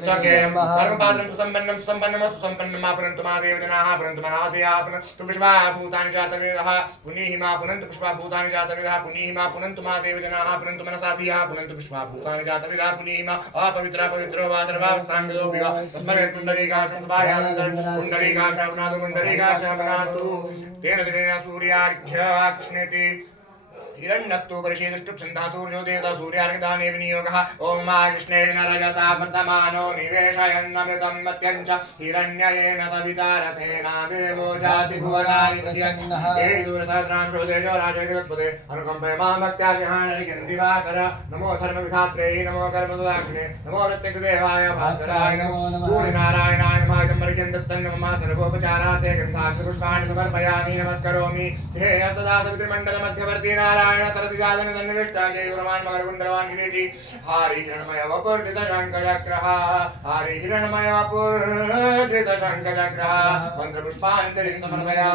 सके परमपादं सुसंपन्नं सुसंपन्नमस्तु संपन्नमा पुनन्तु मा देवजनाः पुनन्तु मनादयाः पुनन्तु पुष्पाभूतानि जातवेदः पुनीहि मा पुनन्तु पुष्पाभूतानि जातवेदः पुनीहि मा पुनन्तु मा देवजनाः पुनन्तु मनसादयाः पुनन्तु पुष्पाभूतानि जातवेदः पुनीहि मा अपवित्र पवित्रो वा सर्वावस्थाङ्गतो विवा तस्मरे पुण्डरीकाक्षं पुण्डरीकाक्षं पुण्डरीकाक्षं तेन दिनेन सूर्यार्घ्यक्ष्णेति हिरण्यक्तो परिषेदुष्टुप्सन्धातुर्यो देवता सूर्यार्घदाने विनियोगः ॐ मा कृष्णेन रजसा वर्तमानो निवेशयन्नमृतं मत्यञ्च हिरण्ययेन तवितारथेन देवो जाति भुवनानि प्रत्यन्नः ये दूरतरां शोदेजो राजकृत्पदे अनुकम्पे मां भक्त्या विहाणरिकं दिवाकर नमो धर्मविधात्रे नमो कर्मसुदाक्षिणे नमो ऋत्विकदेवाय भास्कराय नमो सूर्यनारायणाय नमः जम्बरिकं दत्तन्नमः सर्वोपचारार्थे गन्धाक्षपुष्पाणि समर्पयामि नमस्करोमि हे सदा सवितृमण्डलमध्यवर्ती नारायण तरदिगादन दन्निविष्टा जयुरमान मकरकुण्डलवान् किरीटी हारि हिरण्मय वपुर्जित शङ्खचक्रः हारि हिरण्मय वपुर्जित शङ्खचक्रः मन्त्रपुष्पाञ्जलिं समर्पयामि।